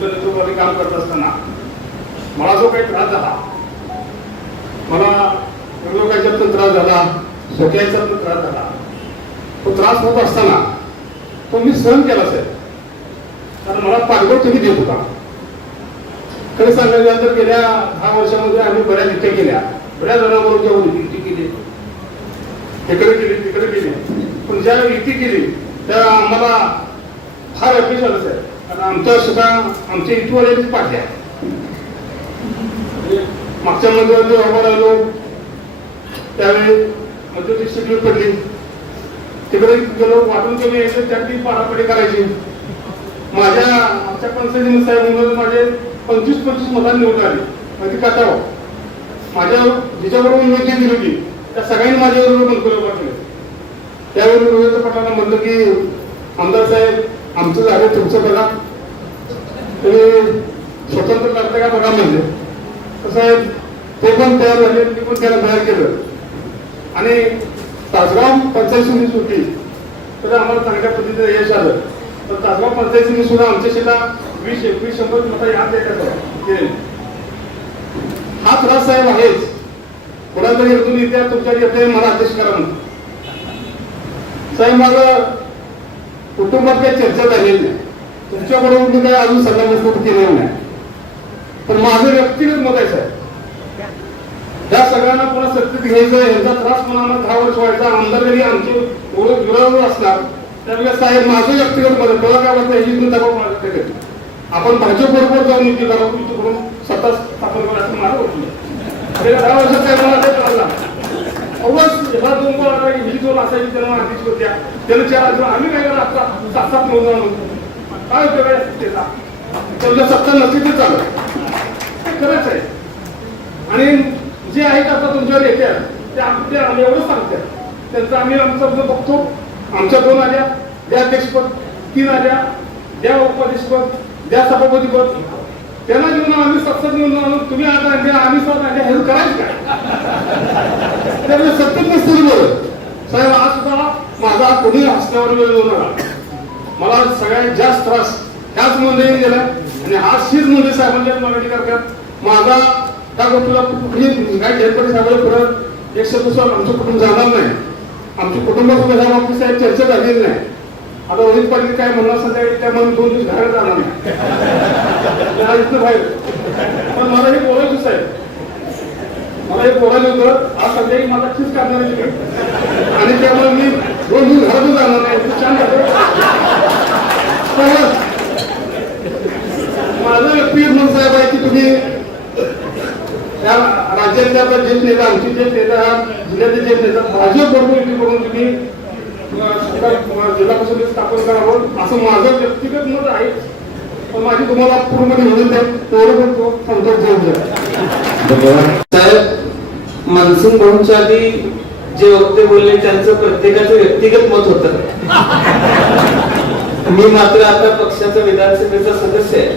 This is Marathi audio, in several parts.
तुमच्या काम करत असताना मला जो काही त्रास झाला मला प्रयोगाचा पण त्रास झाला सोक्याचा पण त्रास झाला. तो त्रास होत असताना तो मी सहन केला साहेब. कारण मला पाठबळ तुम्ही देत होता. खरं सांगायचं तर गेल्या दहा वर्षामध्ये आम्ही बऱ्याच युती केल्या. बऱ्याच जणांबरोबर जाऊन युती केली. तिकडे केली तिकडे केली पण ज्या युती केली त्या आम्हाला फार अपेक्षा आलं साहेब. कारण आमचं सुद्धा आमच्या युतीवाल्याची पाठी आहे मागच्या मध्ये उभं राहिलो. त्यावेळी मध्यवर्ती शिकली पडली. तिकडे गेलो वाटून कमी यायचं त्यातली पाडापडी करायची. माझ्या आमच्या पंचायती साहेब म्हणून माझे पंचवीस पंचवीस मतांनी निवडून आली. माझी कटाव माझ्या जिच्याबरोबर निवडून दिली होती. त्या सगळ्यांनी माझ्याबरोबर मनकुल केलं त्यावेळी रोहित पटलांना म्हणलं की आमदार साहेब आमचं झालं तुमचं बघा. तुम्ही स्वतंत्र करता का बघा म्हणजे. तसं ते पण तयार झाले मी पण त्याला तयार केलं आणि तासगाव पंचायत समिती सुटली तर आम्हाला चांगल्या पद्धतीचं यश आलं. तर तासगाव पंचायत समिती सुद्धा आमच्या वीस एकवीस शंभर मता याद देतात. हा त्रास साहेब आहेच. कोणातरी अजून येत्या तुमच्या येते मला अध्यक्ष करा म्हणतो साहेब माझं कुटुंबात काही चर्चा झालेली नाही. तुमच्याबरोबर मी काही अजून सल्ला मस्तक केलेलं नाही. पण माझं व्यक्तिगत मत आहे साहेब. या सगळ्यांना पुन्हा सत्तेत घ्यायचं यांचा त्रास पुन्हा आम्हाला दहा वर्ष व्हायचा आमदार जरी आमचे ओळख विरोध असणार त्यावेळेस साहेब माझं व्यक्तिगत मत आहे. तुला काय वाटतं ही तुम्ही दबाव आपण भाजप बरोबर जाऊन युती करावं युती करून सत्ता स्थापन करायचं मला वाटलं दहा वर्षात साहेब मला ते अवघड ह्या दोन गोळा ही दोन असायची त्यांना अध्यक्ष होत्या त्याला चार अजून आम्ही काय करा आता. सात सात नऊ जण होतो काय उपयोग आहे सत्तेचा त्यांच्या सत्ता नसली तर चालत हे खरंच आहे. आणि जे आहेत आता तुमच्यावर येत्या ते आम- ते आम्ही एवढं सांगतात त्यांचं आम्ही आमचं बघतो. आमच्या दोन आल्या. द्या अध्यक्षपद. तीन आल्या. द्या उपाध्यक्षपद. द्या सभापतीपद. त्यांना घेऊन आम्ही सत्सद घेऊन आलो. तुम्ही आता आणले आम्ही स्वतः आणले हे करायचं काय? त्यामुळे सत्तेत नसतील बरं. साहेब आज सुद्धा माझा कोणी हसण्यावर वेळ होणार मला सगळ्यात जास्त त्रास त्याच मध्ये गेला. आणि आज शीच मध्ये साहेबांच्या मराठी करतात माझा त्या गोष्टीला कुठली काय जयपती साहेबांना परत एक शब्द आमचं कुटुंब जाणार नाही. आमच्या कुटुंबासोबत ह्या बाबतीत साहेब चर्चा झालेली नाही. आता रोहित पाटील काय म्हणणार सध्या त्यामध्ये दोन दिवस घरात जाणार नाही. त्या इथनं बाहेर. पण मला हे बोलायचं साहेब. मला हे बोलायचं होतं आज सध्या मला चीज काढणार आहे आणि त्यामुळे मी दोन दिवस घरातून जाणार नाही. छान झालं. माझं व्यक्तिगत मत साहेब आहे की तुम्ही त्या राज्यातल्या आपल्या ज्येष्ठ नेता आमचे ज्येष्ठ नेता जिल्ह्यातले ज्येष्ठ नेता भाजप बरोबर युती करून तुम्ही जिल्हा परिषदेत स्थापन करावं असं माझं व्यक्तिगत मत आहे. पण माझी तुम्हाला पूर्ण निवडून द्या तेवढं पण संतोष द्या साहेब मान्सून भाऊंच्या आधी जे वक्ते बोलले त्यांचं प्रत्येकाचं व्यक्तिगत मत होत. मी मात्र आता पक्षाचा विधानसभेचा सदस्य आहे.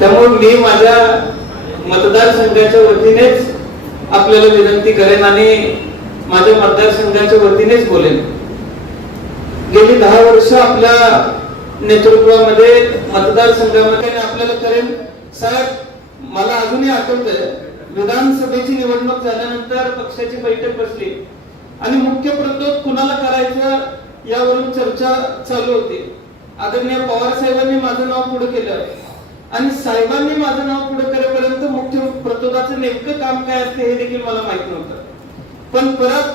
त्यामुळे मी माझ्या मतदारसंघाच्या वतीनेच आपल्याला विनंती करेन आणि माझ्या मतदारसंघाच्या वतीनेच बोलेन. गेली दहा वर्ष आपल्या नेतृत्वामध्ये मतदारसंघामध्ये आपल्याला करेन. साहेब मला अजूनही आठवत विधानसभेची निवडणूक झाल्यानंतर पक्षाची बैठक बसली. आणि मुख्य प्रतोद कुणाला करायचं यावरून चर्चा चालू होती. आदरणीय पवार साहेबांनी माझं नाव पुढे केलं. आणि साहेबांनी माझं नाव पुढे करेपर्यंत मुख्य प्रतोदाचं नेमकं काम काय असते हे देखील मला माहीत नव्हतं. पण परत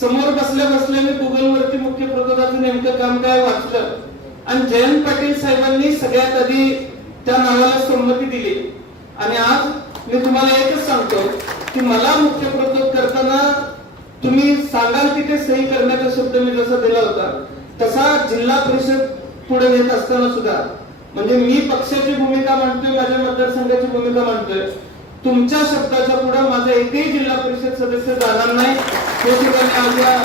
समोर बसल्या बसल्या मी गुगलवरती मुख्य प्रतोदाचं नेमकं काम काय वाचलं आणि जयंत पाटील साहेबांनी सगळ्यात आधी त्या नावाला संमती दिली. आणि आज मी तुम्हाला एकच सांगतो की मला मुख्य प्रतोद करताना तुम्ही सांगाल तिथे सही करण्याचा शब्द मी जसा दिला होता तसा जिल्हा परिषद पुढे नेत असताना सुद्धा. म्हणजे मी पक्षाची भूमिका मांडतोय माझ्या मतदारसंघाची भूमिका मांडतोय. तुमच्या शब्दाच्या पुढे माझा एकही जिल्हा परिषद सदस्य जाणार नाही. हे ठिकाणी आज या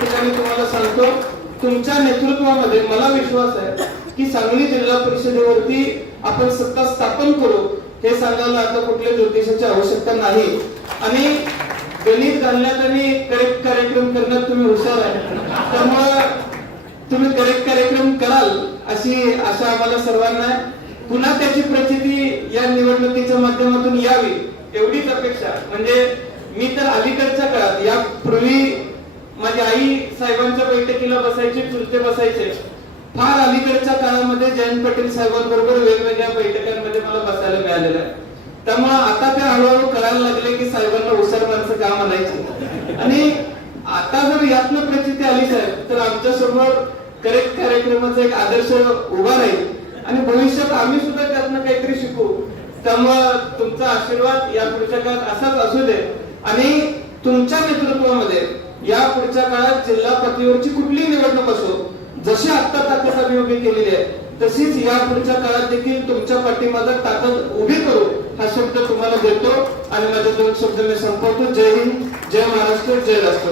ठिकाणी तुम्हाला सांगतो. तुमच्या नेतृत्वामध्ये मला विश्वास आहे की सांगली जिल्हा परिषदेवरती आपण सत्ता स्थापन करू हे सांगायला आता कुठल्या ज्योतिषाची आवश्यकता नाही. आणि गणित घालण्यात आणि करेक्ट कार्यक्रम करण्यात तुम्ही हुशार आहे. त्यामुळं तुम्ही करेक्ट कार्यक्रम कराल अशी आशा आम्हाला सर्वांना आहे. पुन्हा त्याची प्रचिती यावी एवढीच अपेक्षा. म्हणजे मी तर अलीकडच्या काळात यापूर्वी माझी आई साहेबांच्या बैठकीला बसायची चुलते बसायचे. फार अलीकडच्या काळामध्ये जयंत पाटील साहेबांबरोबर वेगवेगळ्या बैठकांमध्ये मला बसायला मिळालेलं आहे. त्यामुळे आता ते हळूहळू कळायला लागले की साहेबांना हुशार माणसं का म्हणायची? आणि आता जर यातनं प्रचिती आली साहेब तर आमच्यासमोर करेक्ट कार्यक्रमाचा एक आदर्श उभा राहील. आणि भविष्यात आम्ही सुद्धा त्यातनं काहीतरी शिकू. त्यामुळे तुमचा आशीर्वाद या पुढच्या काळात असाच असू दे. आणि तुमच्या नेतृत्वामध्ये या पुढच्या काळात जिल्हा पातळीवरची कुठलीही निवडणूक असो जशी आता ताकद आम्ही उभी केलेली आहे तशीच या पुढच्या काळात देखील तुमच्या पाठीमागे ताकद उभी करू हा शब्द तुम्हाला देतो आणि माझे दोन शब्द मी संपवतो. जय हिंद जय महाराष्ट्र जय राष्ट्र